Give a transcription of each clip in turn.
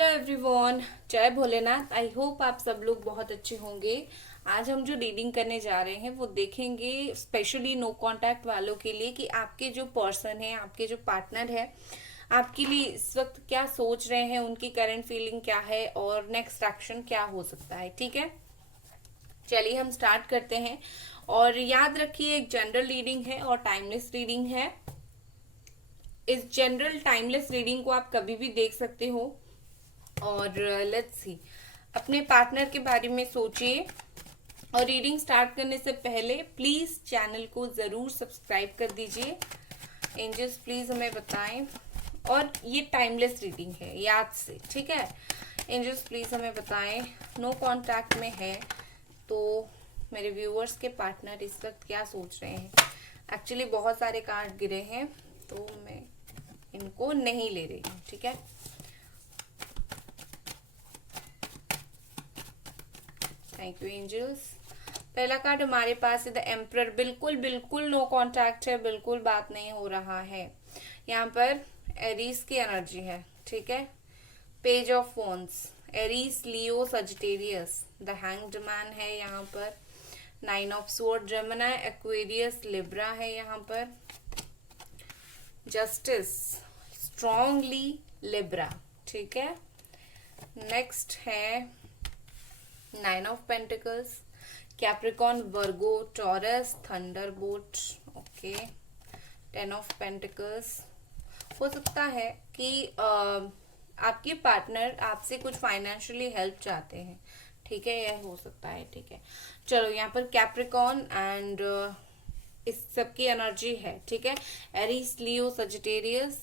Hello everyone, जय Bholenath. I hope आप सब लोग बहुत अच्छे होंगे। आज हम जो रीडिंग करने जा रहे हैं वो देखेंगे स्पेशली नो कांटेक्ट वालों के लिए कि आपके जो पर्सन है, आपके जो पार्टनर है, आपके लिए इस वक्त क्या सोच रहे हैं, उनकी करंट फीलिंग क्या है और नेक्स्ट एक्शन क्या हो सकता है। ठीक है, चलिए हम स्टार्ट करते हैं। और याद रखिए, एक जनरल रीडिंग है और टाइमलेस रीडिंग है। इस जनरल टाइमलेस रीडिंग को आप कभी भी देख सकते हो। और लेट्स सी, अपने पार्टनर के बारे में सोचिए। और रीडिंग स्टार्ट करने से पहले प्लीज चैनल को जरूर सब्सक्राइब कर दीजिए। एंजल्स प्लीज हमें बताएं। और ये टाइमलेस रीडिंग है, याद से, ठीक है। एंजल्स प्लीज हमें बताएं, नो कांटेक्ट में है तो मेरे व्यूअर्स के पार्टनर इस वक्त क्या सोच रहे हैं। एक्चुअली बहुत सारे कार्ड गिरे हैं तो मैं इनको नहीं ले रही हूँ, ठीक है। Thank you angels. पहला कार्ड हमारे पास है द एम्परर। बिल्कुल बिल्कुल नो कांटेक्ट है, बिल्कुल बात नहीं हो रहा है। यहाँ पर एरीज की एनर्जी है, ठीक है। Page of wands, Aries, Leo, Sagittarius. The hanged man है यहाँ पर। Nine of sword, Gemini, Aquarius, Libra है यहाँ पर। जस्टिस, स्ट्रॉन्गली लिब्रा, ठीक है। नेक्स्ट है nine of pentacles, Capricorn, Virgo, taurus, Thunderbolt, okay. Ten of pentacles. हो सकता है कि आपके पार्टनर आपसे कुछ फाइनेंशियली हेल्प चाहते हैं, ठीक है, यह हो सकता है, ठीक है। चलो, यहाँ पर कैप्रिकॉन एंड इस सब की एनर्जी है, ठीक है। Aries, Leo, Sagittarius,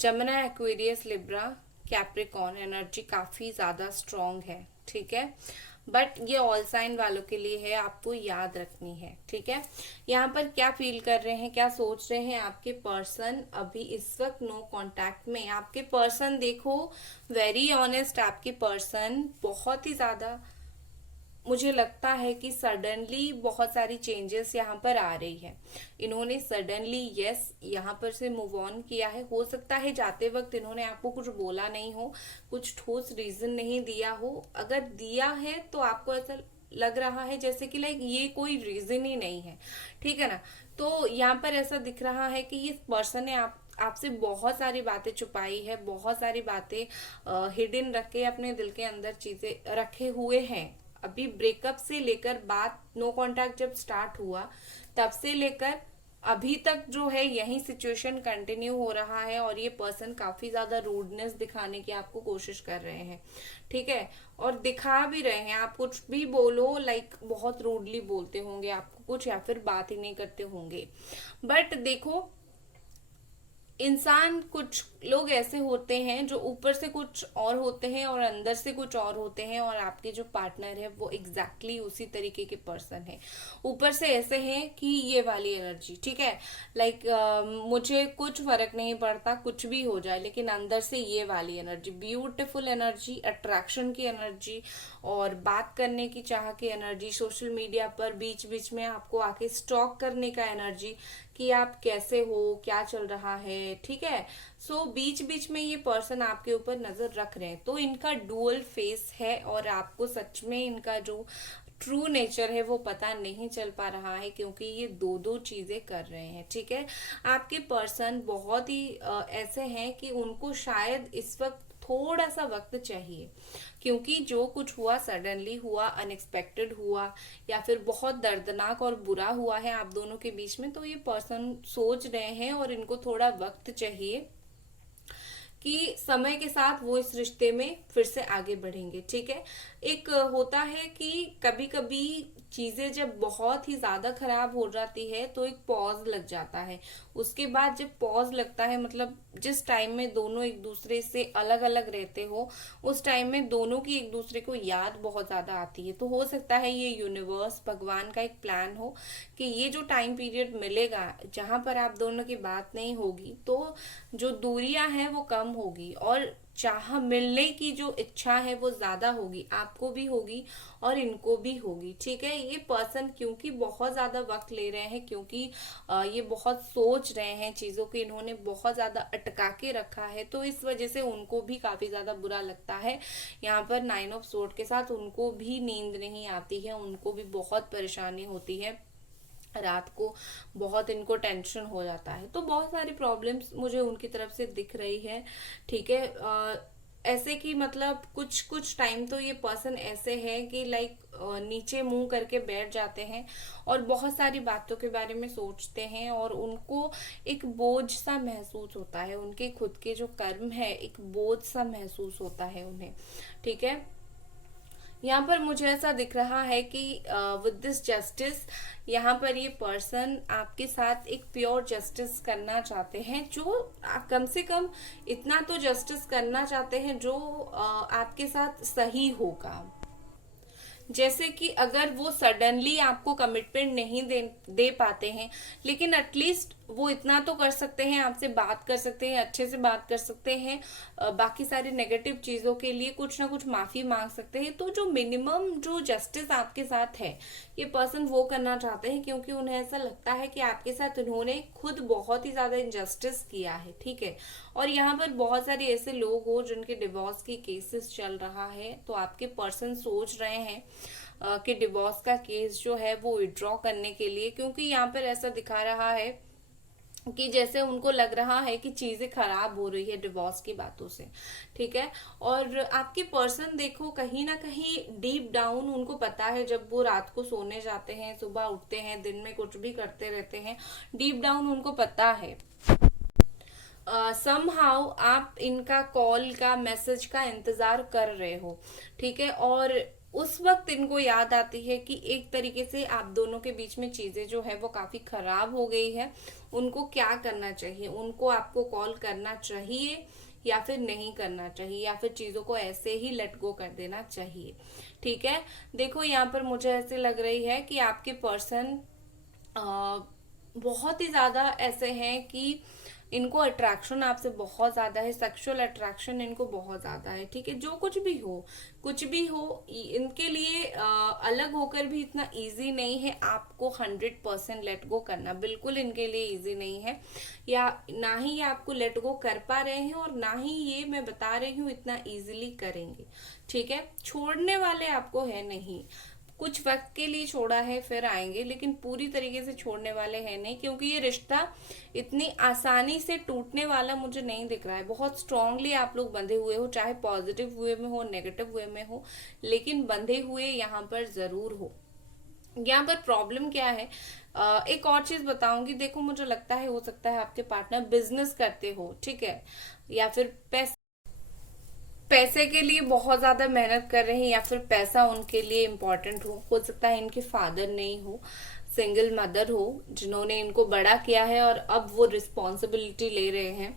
Gemini, Aquarius, Libra, Capricorn energy काफी ज्यादा स्ट्रॉन्ग है, ठीक है। बट ये ऑल साइन वालों के लिए है, आपको याद रखनी है, ठीक है। यहाँ पर क्या फील कर रहे हैं, क्या सोच रहे हैं आपके पर्सन अभी इस वक्त नो कांटेक्ट में। आपके पर्सन देखो, वेरी ऑनेस्ट, आपके पर्सन बहुत ही ज्यादा, मुझे लगता है कि सडनली बहुत सारी चेंजेस यहाँ पर आ रही है। इन्होंने सडनली यस यहाँ पर से मूव ऑन किया है। हो सकता है जाते वक्त इन्होंने आपको कुछ बोला नहीं हो, कुछ ठोस रीजन नहीं दिया हो। अगर दिया है तो आपको ऐसा लग रहा है जैसे कि लाइक ये कोई रीजन ही नहीं है, ठीक है ना। तो यहाँ पर ऐसा दिख रहा है कि ये पर्सन ने आपसे बहुत सारी बातें छुपाई है, बहुत सारी बातें हिडन रख के अपने दिल के अंदर चीजें रखे हुए हैं। अभी ब्रेकअप से लेकर बात, नो कांटेक्ट जब स्टार्ट हुआ तब से लेकर अभी तक जो है यही सिचुएशन कंटिन्यू हो रहा है। और ये पर्सन काफी ज्यादा रूडनेस दिखाने की आपको कोशिश कर रहे हैं, ठीक है। और दिखा भी रहे हैं, आप कुछ भी बोलो लाइक बहुत रूडली बोलते होंगे आपको कुछ, या फिर बात ही नहीं करते होंगे। बट देखो, इंसान, कुछ लोग ऐसे होते हैं जो ऊपर से कुछ और होते हैं और अंदर से कुछ और होते हैं। और आपके जो पार्टनर है वो एग्जैक्टली उसी तरीके के पर्सन है। ऊपर से ऐसे हैं कि ये वाली एनर्जी, ठीक है, लाइक मुझे कुछ फर्क नहीं पड़ता, कुछ भी हो जाए, लेकिन अंदर से ये वाली एनर्जी, ब्यूटीफुल एनर्जी, अट्रैक्शन की एनर्जी और बात करने की चाह की एनर्जी, सोशल मीडिया पर बीच बीच में आपको आके स्टॉक करने का एनर्जी कि आप कैसे हो, क्या चल रहा है, ठीक है। सो बीच बीच में ये पर्सन आपके ऊपर नजर रख रहे हैं। तो इनका डुअल फेस है और आपको सच में इनका जो ट्रू नेचर है वो पता नहीं चल पा रहा है, क्योंकि ये दो दो चीजें कर रहे हैं, ठीक है। आपके पर्सन बहुत ही ऐसे हैं कि उनको शायद इस वक्त थोड़ा सा वक्त चाहिए, क्योंकि जो कुछ हुआ सडनली हुआ, अनएक्सपेक्टेड हुआ, या फिर बहुत दर्दनाक और बुरा हुआ है आप दोनों के बीच में। तो ये पर्सन सोच रहे हैं और इनको थोड़ा वक्त चाहिए कि समय के साथ वो इस रिश्ते में फिर से आगे बढ़ेंगे, ठीक है। एक होता है कि कभी कभी चीजें जब बहुत ही ज्यादा खराब हो जाती है तो एक पॉज लग जाता है। उसके बाद जब पॉज लगता है, मतलब जिस टाइम में दोनों एक दूसरे से अलग अलग रहते हो, उस टाइम में दोनों की एक दूसरे को याद बहुत ज्यादा आती है। तो हो सकता है ये यूनिवर्स, भगवान का एक प्लान हो कि ये जो टाइम पीरियड मिलेगा जहां पर आप दोनों की बात नहीं होगी, तो जो दूरियां हैं वो कम होगी। और चाह मिलने की जो इच्छा है वो ज्यादा होगी, आपको भी होगी और इनको भी होगी। ठीक है, ये पर्सन क्योंकि बहुत ज्यादा वक्त ले रहे हैं, क्योंकि ये बहुत सोच रहे हैं चीजों को, इन्होंने बहुत ज्यादा अटका के रखा है, तो इस वजह से उनको भी काफी ज्यादा बुरा लगता है। यहाँ पर 9 ऑफ सोर्ड के साथ उनको भी नींद नहीं आती है, उनको भी बहुत परेशानी होती है, रात को बहुत इनको टेंशन हो जाता है। तो बहुत सारी प्रॉब्लम्स मुझे उनकी तरफ से दिख रही है। ठीक है, ऐसे कि मतलब कुछ कुछ टाइम तो ये पर्सन ऐसे है कि लाइक नीचे मुंह करके बैठ जाते हैं और बहुत सारी बातों के बारे में सोचते हैं, और उनको एक बोझ सा महसूस होता है, उनके खुद के जो कर्म है एक बोझ सा महसूस होता है उन्हें। ठीक है, यहाँ पर मुझे ऐसा दिख रहा है कि विद दिस जस्टिस, यहाँ पर ये पर्सन आपके साथ एक प्योर जस्टिस करना चाहते हैं, जो कम से कम इतना तो जस्टिस करना चाहते हैं जो आपके साथ सही होगा। जैसे कि अगर वो सडनली आपको कमिटमेंट नहीं दे पाते हैं, लेकिन एटलीस्ट वो इतना तो कर सकते हैं, आपसे बात कर सकते हैं, अच्छे से बात कर सकते हैं, बाकी सारी नेगेटिव चीजों के लिए कुछ ना कुछ माफी मांग सकते हैं। तो जो मिनिमम जो जस्टिस आपके साथ है, ये पर्सन वो करना चाहते हैं, क्योंकि उन्हें ऐसा लगता है कि आपके साथ उन्होंने खुद बहुत ही ज्यादा इनजस्टिस किया है। ठीक है, और यहाँ पर बहुत सारे ऐसे लोग हो जिनके डिवोर्स की केसेस चल रहा है, तो आपके पर्सन सोच रहे हैं कि डिवोर्स का केस जो है वो विड्रॉ करने के लिए, क्योंकि यहाँ पर ऐसा दिखा रहा है कि जैसे उनको लग रहा है कि चीजें खराब हो रही है डिवोर्स की बातों से। ठीक है, और आपके पर्सन देखो कहीं ना कहीं डीप डाउन उनको पता है, जब वो रात को सोने जाते हैं, सुबह उठते हैं, दिन में कुछ भी करते रहते हैं, डीप डाउन उनको पता है समहाउ आप इनका कॉल का, मैसेज का इंतजार कर रहे हो। ठीक है, और उस वक्त इनको याद आती है कि एक तरीके से आप दोनों के बीच में चीजें जो है वो काफी खराब हो गई है। उनको क्या करना चाहिए, उनको आपको कॉल करना चाहिए या फिर नहीं करना चाहिए, या फिर चीजों को ऐसे ही लेट गो कर देना चाहिए। ठीक है, देखो यहाँ पर मुझे ऐसे लग रही है कि आपके पर्सन बहुत ही ज्यादा ऐसे हैं कि इनको अट्रैक्शन आपसे बहुत ज्यादा है, सेक्सुअल अट्रैक्शन इनको बहुत ज्यादा है। ठीक है, जो कुछ भी हो, कुछ भी हो, इनके लिए अलग होकर भी इतना इजी नहीं है आपको 100% लेट गो करना, बिल्कुल इनके लिए इजी नहीं है, या ना ही ये आपको लेट गो कर पा रहे हैं, और ना ही ये मैं बता रही हूँ इतना इजीली करेंगे। ठीक है, छोड़ने वाले आपको है नहीं, कुछ वक्त के लिए छोड़ा है फिर आएंगे, लेकिन पूरी तरीके से छोड़ने वाले हैं नहीं, क्योंकि ये रिश्ता इतनी आसानी से टूटने वाला मुझे नहीं दिख रहा है। बहुत स्ट्रांगली आप लोग बंधे हुए हो, चाहे पॉजिटिव वे में हो, नेगेटिव वे में हो, लेकिन बंधे हुए यहाँ पर जरूर हो। यहाँ पर प्रॉब्लम क्या है, एक और चीज बताऊंगी। देखो मुझे लगता है, हो सकता है आपके पार्टनर बिजनेस करते हो, ठीक है, या फिर पैसे के लिए बहुत ज्यादा मेहनत कर रहे हैं, या फिर पैसा उनके लिए इम्पोर्टेंट हो सकता है इनके फादर नहीं हो, सिंगल मदर हो जिन्होंने इनको बड़ा किया है और अब वो रिस्पॉन्सिबिलिटी ले रहे हैं।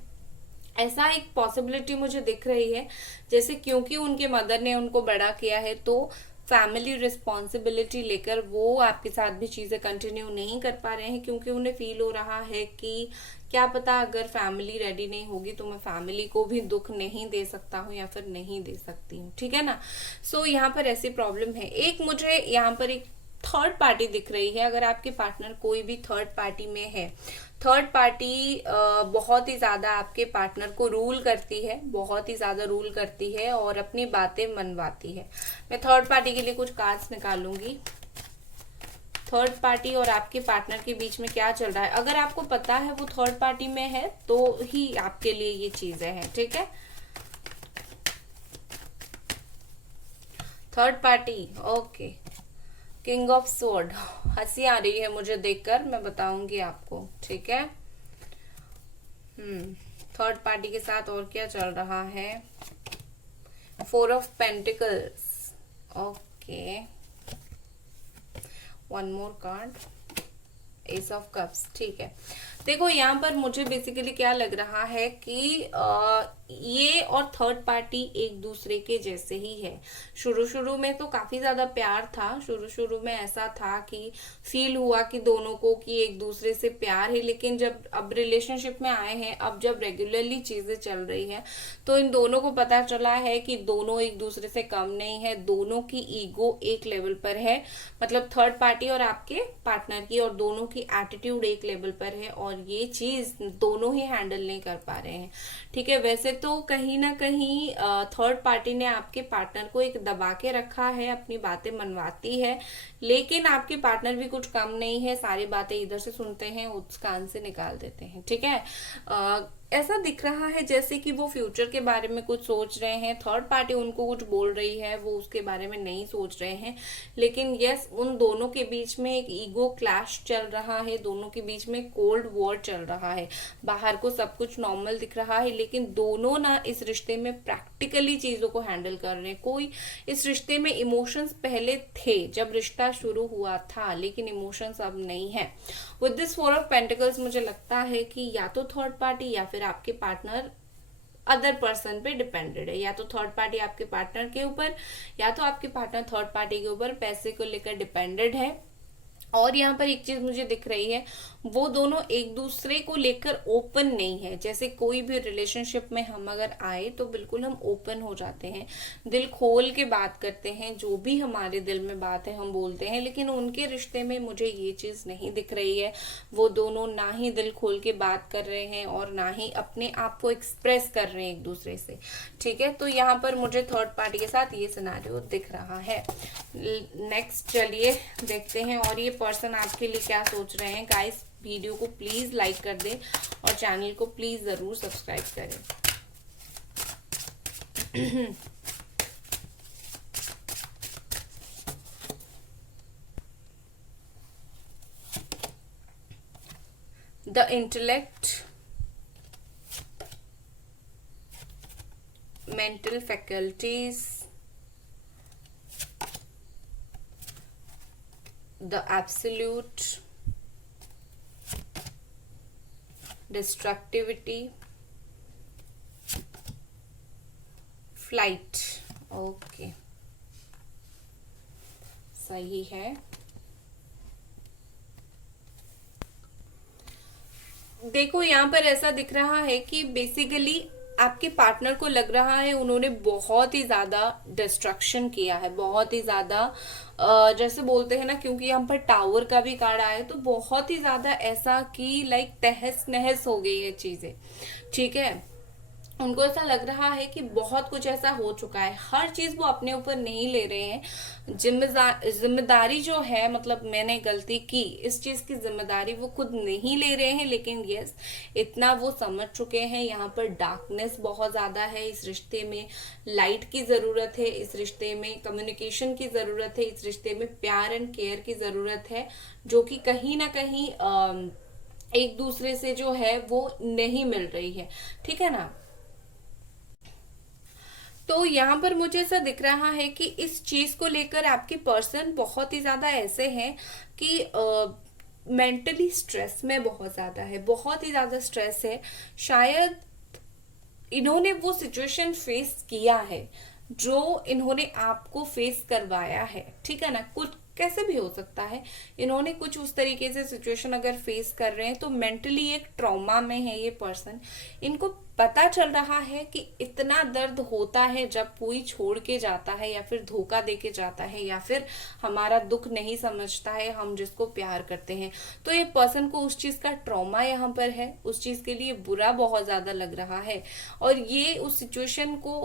ऐसा एक पॉसिबिलिटी मुझे दिख रही है, जैसे क्योंकि उनके मदर ने उनको बड़ा किया है, तो फैमिली रिस्पॉन्सिबिलिटी लेकर वो आपके साथ भी चीजें कंटिन्यू नहीं कर पा रहे हैं, क्योंकि उन्हें फील हो रहा है कि क्या पता अगर फैमिली रेडी नहीं होगी तो मैं फैमिली को भी दुख नहीं दे सकता हूँ या फिर नहीं दे सकती हूँ। ठीक है ना, सो यहाँ पर ऐसी प्रॉब्लम है। एक मुझे यहाँ पर एक थर्ड पार्टी दिख रही है। अगर आपके पार्टनर कोई भी थर्ड पार्टी में है, थर्ड पार्टी बहुत ही ज्यादा आपके पार्टनर को रूल करती है, बहुत ही ज्यादा रूल करती है और अपनी बातें मनवाती है। मैं थर्ड पार्टी के लिए कुछ कार्ड्स निकालूंगी। थर्ड पार्टी और आपके पार्टनर के बीच में क्या चल रहा है, अगर आपको पता है वो थर्ड पार्टी में है तो ही आपके लिए ये चीजें हैं। ठीक है, third party, okay, king of sword. हंसी आ रही है मुझे देखकर, मैं बताऊंगी आपको। ठीक है, थर्ड पार्टी के साथ और क्या चल रहा है, 4 of pentacles, okay, one more card, S of cups. ठीक है, देखो यहाँ पर मुझे बेसिकली क्या लग रहा है कि ये और थर्ड पार्टी एक दूसरे के जैसे ही है। शुरू शुरू में तो काफी ज्यादा प्यार था, शुरू शुरू में ऐसा था कि फील हुआ कि दोनों को कि एक दूसरे से प्यार है, लेकिन जब अब रिलेशनशिप में आए हैं, अब जब रेगुलरली चीजें चल रही है, तो इन दोनों को पता चला है कि दोनों एक दूसरे से कम नहीं है, दोनों की ईगो एक लेवल पर है, मतलब थर्ड पार्टी और आपके पार्टनर की, और दोनों की एटीट्यूड एक लेवल पर है, और ये चीज दोनों ही हैंडल नहीं कर पा रहे हैं। ठीक है, वैसे तो कहीं ना कहीं थर्ड पार्टी ने आपके पार्टनर को एक दबा के रखा है, अपनी बातें मनवाती है, लेकिन आपके पार्टनर भी कुछ कम नहीं है, सारी बातें इधर से सुनते हैं, उस कान से निकाल देते हैं। ठीक है, ऐसा दिख रहा है जैसे कि वो फ्यूचर के बारे में कुछ सोच रहे हैं, थर्ड पार्टी उनको कुछ बोल रही है, वो उसके बारे में नहीं सोच रहे हैं, लेकिन यस, उन दोनों के बीच में एक ईगो क्लैश चल रहा है, दोनों के बीच में कोल्ड वॉर चल रहा है। बाहर को सब कुछ नॉर्मल दिख रहा है, लेकिन दोनों ना इस रिश्ते में प्रैक्टिकली चीजों को हैंडल कर रहे हैं। कोई इस रिश्ते में इमोशंस पहले थे जब रिश्ता शुरू हुआ था, लेकिन इमोशंस अब नहीं है। विद दिस 4 ऑफ पेंटिकल्स मुझे लगता है कि या तो थर्ड पार्टी या फिर आपके पार्टनर अदर पर्सन पे डिपेंडेड है, या तो थर्ड पार्टी आपके पार्टनर के ऊपर, या तो आपके पार्टनर थर्ड पार्टी के ऊपर पैसे को लेकर डिपेंडेड है। और यहाँ पर एक चीज मुझे दिख रही है, वो दोनों एक दूसरे को लेकर ओपन नहीं है। जैसे कोई भी रिलेशनशिप में हम अगर आए तो बिल्कुल हम ओपन हो जाते हैं, दिल खोल के बात करते हैं, जो भी हमारे दिल में बात है हम बोलते हैं, लेकिन उनके रिश्ते में मुझे ये चीज नहीं दिख रही है। वो दोनों ना ही दिल खोल के बात कर रहे हैं और ना ही अपने आप को एक्सप्रेस कर रहे हैं एक दूसरे से। ठीक है, तो यहाँ पर मुझे थर्ड पार्टी के साथ ये सिनेरियो दिख रहा है। नेक्स्ट चलिए देखते हैं और ये पर्सन आपके लिए क्या सोच रहे हैं। गाइस, वीडियो को प्लीज लाइक कर दें और चैनल को प्लीज जरूर सब्सक्राइब करें। The intellect, mental faculties, the absolute, destructivity, flight। Okay, सही है। देखो, यहाँ पर ऐसा दिख रहा है कि बेसिकली आपके पार्टनर को लग रहा है उन्होंने बहुत ही ज्यादा डिस्ट्रक्शन किया है, बहुत ही ज्यादा जैसे बोलते हैं ना, क्योंकि यहाँ पर टावर का भी कार्ड आया है, तो बहुत ही ज्यादा ऐसा कि लाइक तहस नहस हो गई है चीजें। ठीक है, उनको ऐसा लग रहा है कि बहुत कुछ ऐसा हो चुका है, हर चीज वो अपने ऊपर नहीं ले रहे हैं। जिम्मेदारी जो है, मतलब मैंने गलती की, इस चीज की जिम्मेदारी वो खुद नहीं ले रहे हैं, लेकिन यस, इतना वो समझ चुके हैं। यहाँ पर डार्कनेस बहुत ज्यादा है इस रिश्ते में, लाइट की जरूरत है इस रिश्ते में, कम्युनिकेशन की जरूरत है इस रिश्ते में, प्यार एंड केयर की जरूरत है, जो कि कहीं ना कहीं एक दूसरे से जो है वो नहीं मिल रही है। ठीक है ना, तो यहाँ पर मुझे ऐसा दिख रहा है कि इस चीज को लेकर आपके पर्सन बहुत ही ज्यादा ऐसे हैं कि मेंटली स्ट्रेस में बहुत ज्यादा है, बहुत ही ज्यादा स्ट्रेस है। शायद इन्होंने वो सिचुएशन फेस किया है जो इन्होंने आपको फेस करवाया है। ठीक है ना, कुछ कैसे भी हो सकता है, इन्होंने कुछ उस तरीके से सिचुएशन अगर फेस कर रहे हैं तो मेंटली एक ट्रॉमा में है ये पर्सन। इनको पता चल रहा है कि इतना दर्द होता है जब कोई छोड़ के जाता है, या फिर धोखा दे के जाता है, या फिर हमारा दुख नहीं समझता है हम जिसको प्यार करते हैं। तो ये पर्सन को उस चीज का ट्रॉमा यहाँ पर है, उस चीज के लिए बुरा बहुत ज्यादा लग रहा है, और ये उस सिचुएशन को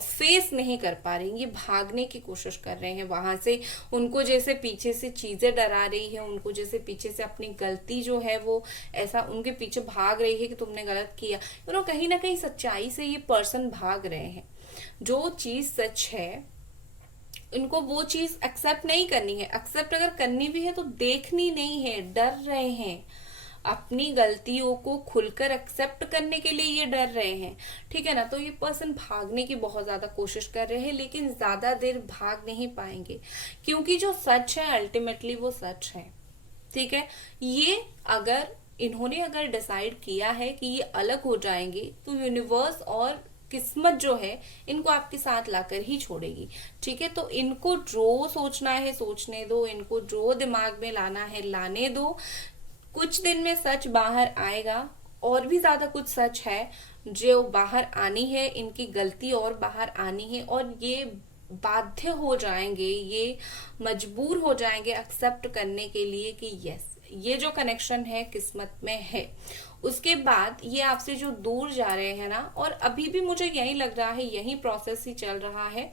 फेस नहीं कर पा रहे हैं, ये भागने की कोशिश कर रहे हैं वहां से। उनको जैसे पीछे से चीजें डरा रही है, उनको जैसे पीछे से अपनी गलती जो है वो ऐसा उनके पीछे भाग रही है कि तुमने गलत किया। कहीं ना कहीं सच्चाई से ये पर्सन भाग रहे हैं। जो चीज सच है इनको वो चीज एक्सेप्ट नहीं करनी है, एक्सेप्ट अगर करनी भी है तो देखनी नहीं है, डर रहे हैं अपनी गलतियों को खुलकर एक्सेप्ट करने के लिए, ये डर रहे हैं। ठीक है ना, तो ये पर्सन भागने की बहुत ज्यादा कोशिश कर रहे हैं, लेकिन ज्यादा देर भाग नहीं पाएंगे, क्योंकि जो सच है अल्टीमेटली वो सच है। ठीक है, ये अगर इन्होंने डिसाइड किया है कि ये अलग हो जाएंगे, तो यूनिवर्स और किस्मत जो है इनको आपके साथ लाकर ही छोड़ेगी। ठीक है, तो इनको जो सोचना है सोचने दो, इनको जो दिमाग में लाना है लाने दो। कुछ दिन में सच बाहर आएगा, और भी ज्यादा कुछ सच है जो बाहर आनी है, इनकी गलती और बाहर आनी है, और ये बाध्य हो जाएंगे, ये मजबूर हो जाएंगे एक्सेप्ट करने के लिए कि यस, ये जो कनेक्शन है किस्मत में है। उसके बाद ये आपसे जो दूर जा रहे हैं ना, और अभी भी मुझे यही लग रहा है, यही प्रोसेस ही चल रहा है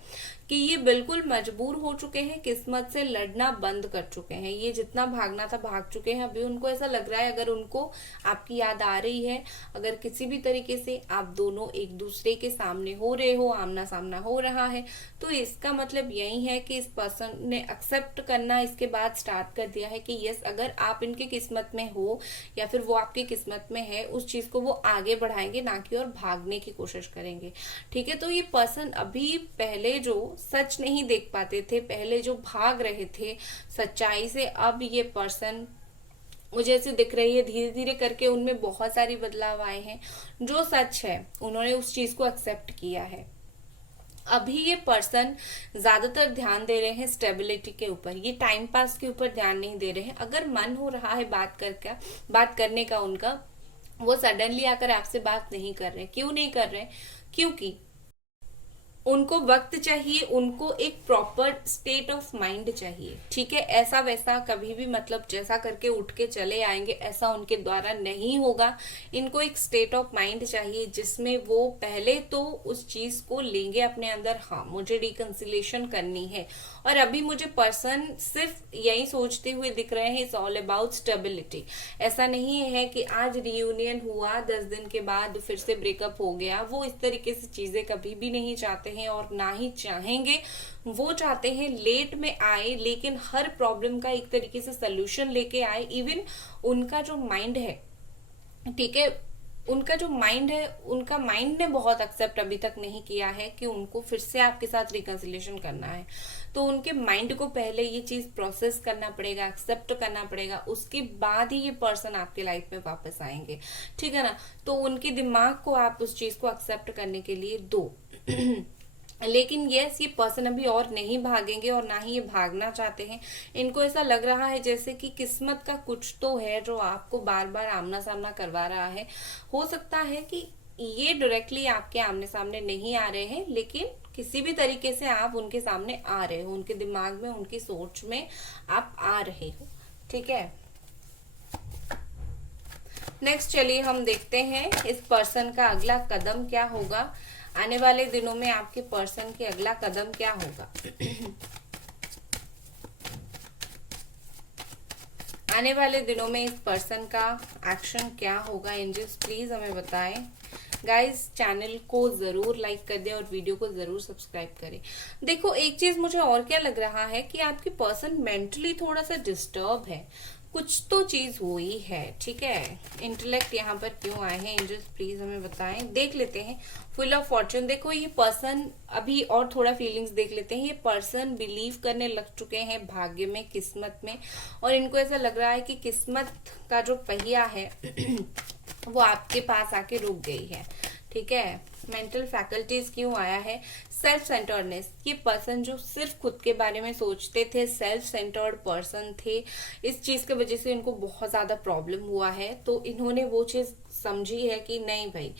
कि ये बिल्कुल मजबूर हो चुके हैं, किस्मत से लड़ना बंद कर चुके हैं, ये जितना भागना था भाग चुके हैं। अभी उनको ऐसा लग रहा है अगर उनको आपकी याद आ रही है, अगर किसी भी तरीके से आप दोनों एक दूसरे के सामने हो रहे हो, आमना सामना हो रहा है, तो इसका मतलब यही है कि इस पर्सन ने एक्सेप्ट करना इसके बाद स्टार्ट कर दिया है कि यस, अगर आप इनके किस्मत में हो या फिर वो आपकी किस्मत में है, उस चीज को वो आगे बढ़ाएंगे, ना कि और भागने की कोशिश करेंगे। ठीक है, तो ये पर्सन अभी पहले जो सच नहीं देख पाते थे, पहले जो भाग रहे थे सच्चाई से, अब ये पर्सन मुझे ऐसे दिख रही है धीरे धीरे करके उनमें बहुत सारी बदलाव आए हैं। जो सच है उन्होंने उस चीज को एक्सेप्ट किया है। अभी ये पर्सन ज्यादातर ध्यान दे रहे हैं स्टेबिलिटी के ऊपर, ये टाइम पास के ऊपर ध्यान नहीं दे रहे हैं। अगर मन हो रहा है बात करने का उनका, वो सडनली आकर आपसे बात नहीं कर रहे। क्यों नहीं कर रहे? क्योंकि उनको वक्त चाहिए, उनको एक प्रॉपर स्टेट ऑफ माइंड चाहिए। ठीक है, ऐसा वैसा कभी भी मतलब जैसा करके उठ के चले आएंगे ऐसा उनके द्वारा नहीं होगा। इनको एक स्टेट ऑफ माइंड चाहिए जिसमें वो पहले तो उस चीज को लेंगे अपने अंदर, हाँ मुझे रिकंसिलेशन करनी है। और अभी मुझे पर्सन सिर्फ यही सोचते हुए दिख रहे हैं, इट्स ऑल अबाउट स्टेबिलिटी। ऐसा नहीं है कि आज रियूनियन हुआ 10 दिन के बाद फिर से ब्रेकअप हो गया, वो इस तरीके से चीजें कभी भी नहीं चाहते हैं और ना ही चाहेंगे। वो चाहते हैं लेट में आए लेकिन हर प्रॉब्लम का एक तरीके से सोल्यूशन लेके आए। इवन उनका जो माइंड है, ठीक है, उनका जो माइंड है, उनका माइंड ने बहुत एक्सेप्ट अभी तक नहीं किया है कि उनको फिर से आपके साथ रिकंसिलेशन करना है। तो उनके माइंड को पहले ये चीज प्रोसेस करना पड़ेगा, एक्सेप्ट करना पड़ेगा, उसके बाद ही ये पर्सन आपके लाइफ में वापस आएंगे। ठीक है ना, तो उनके दिमाग को आप उस चीज को एक्सेप्ट करने के लिए दो। लेकिन यस, ये पर्सन अभी और नहीं भागेंगे और ना ही ये भागना चाहते हैं। इनको ऐसा लग रहा है जैसे कि किस्मत का कुछ तो है जो आपको बार बार आमना सामना करवा रहा है। हो सकता है कि ये डायरेक्टली आपके आमने सामने नहीं आ रहे हैं, लेकिन किसी भी तरीके से आप उनके सामने आ रहे हो, उनके दिमाग में, उनकी सोच में आप आ रहे हो। ठीक है, नेक्स्ट चलिए हम देखते हैं इस पर्सन का अगला कदम क्या होगा। आने वाले दिनों में आपके पर्सन के अगला कदम क्या होगा। आने वाले दिनों में इस पर्सन का एक्शन क्या होगा। एंजल्स प्लीज हमें बताएं। गाइस चैनल को जरूर लाइक कर दें और वीडियो को जरूर सब्सक्राइब करें। देखो एक चीज मुझे और क्या लग रहा है कि आपकी पर्सन मेंटली थोड़ा सा डिस्टर्ब है, कुछ तो चीज हुई है। ठीक है, इंटेलेक्ट यहाँ पर क्यों आए हैं, एंजल्स प्लीज हमें बताएं। देख लेते हैं फुल ऑफ फॉर्चून। देखो ये पर्सन अभी और थोड़ा फीलिंग्स देख लेते हैं। ये पर्सन बिलीव करने लग चुके हैं भाग्य में, किस्मत में, और इनको ऐसा लग रहा है कि किस्मत का जो पहिया है वो आपके पास आके रुक गई है। ठीक है, मेंटल फैकल्टीज क्यों आया है, सेल्फ सेंटर्डनेस। ये पर्सन जो सिर्फ खुद के बारे में सोचते थे, सेल्फ सेंटर्ड पर्सन थे, इस चीज की वजह से इनको बहुत ज्यादा प्रॉब्लम हुआ है। तो इन्होंने वो चीज समझी है कि नहीं भाई,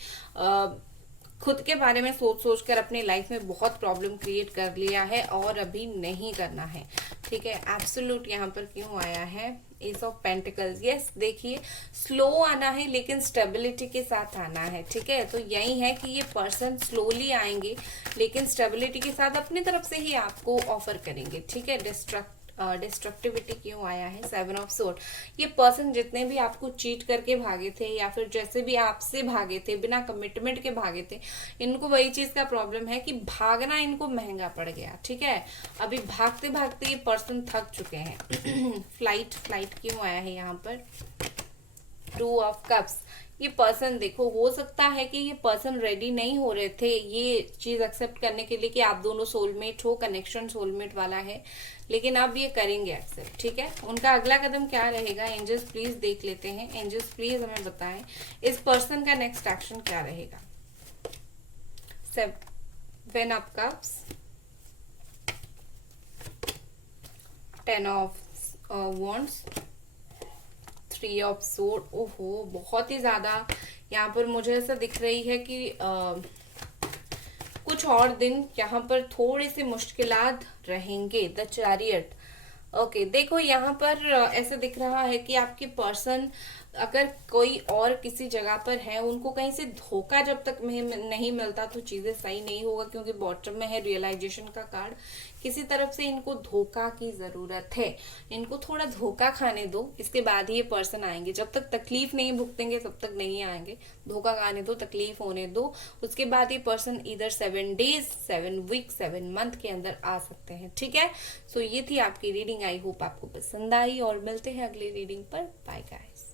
खुद के बारे में सोच सोच कर अपनी लाइफ में बहुत प्रॉब्लम क्रिएट कर लिया है और अभी नहीं करना है। ठीक है, एब्सोल्यूट यहाँ पर क्यों आया है, एस ऑफ पेंटिकल्स। यस, देखिए स्लो आना है लेकिन स्टेबिलिटी के साथ आना है। ठीक है, तो यही है कि ये पर्सन स्लोली आएंगे लेकिन स्टेबिलिटी के साथ अपनी तरफ से ही आपको ऑफर करेंगे। ठीक है, डिस्ट्रक्टिविटी क्यों आया है, 7 ऑफ सोर्ड। ये पर्सन जितने भी आपको चीट करके भागे थे या फिर जैसे भी आपसे भागे थे, बिना कमिटमेंट के भागे थे, इनको वही चीज का प्रॉब्लम है कि भागना इनको महंगा पड़ गया। ठीक है, अभी भागते भागते ये पर्सन थक चुके हैं। फ्लाइट क्यों आया है यहाँ पर, 2 ऑफ कप्स। ये पर्सन देखो, हो सकता है कि ये पर्सन रेडी नहीं हो रहे थे ये चीज एक्सेप्ट करने के लिए कि आप दोनों सोलमेट हो, कनेक्शन सोलमेट वाला है, लेकिन अब ये करेंगे एक्सेप्ट। ठीक है, उनका अगला कदम क्या रहेगा, एंजल्स प्लीज देख लेते हैं। एंजल्स प्लीज हमें बताएं इस पर्सन का नेक्स्ट एक्शन क्या रहेगा। 7 of cups, 10 of wands, 3 of sword। ओहो, बहुत ही ज्यादा यहाँ पर मुझे ऐसा दिख रही है कि कुछ और दिन यहाँ पर थोड़ी सी मुश्किलात रहेंगे। The chariot. ओके, देखो यहाँ पर ऐसे दिख रहा है कि आपकी पर्सन अगर कोई और किसी जगह पर है, उनको कहीं से धोखा जब तक नहीं मिलता तो चीजें सही नहीं होगा, क्योंकि बॉटम में है रियलाइजेशन का कार्ड। किसी तरफ से इनको धोखा की जरूरत है, इनको थोड़ा धोखा खाने दो, इसके बाद ही ये पर्सन आएंगे। जब तक तकलीफ नहीं भुगतेंगे तब तक नहीं आएंगे। धोखा खाने दो, तकलीफ होने दो, उसके बाद ये पर्सन इधर 7 डेज, 7 वीक, 7 मंथ के अंदर आ सकते हैं। ठीक है, सो ये थी आपकी रीडिंग। आई होप आपको पसंद आई और मिलते हैं अगली रीडिंग पर। Bye guys.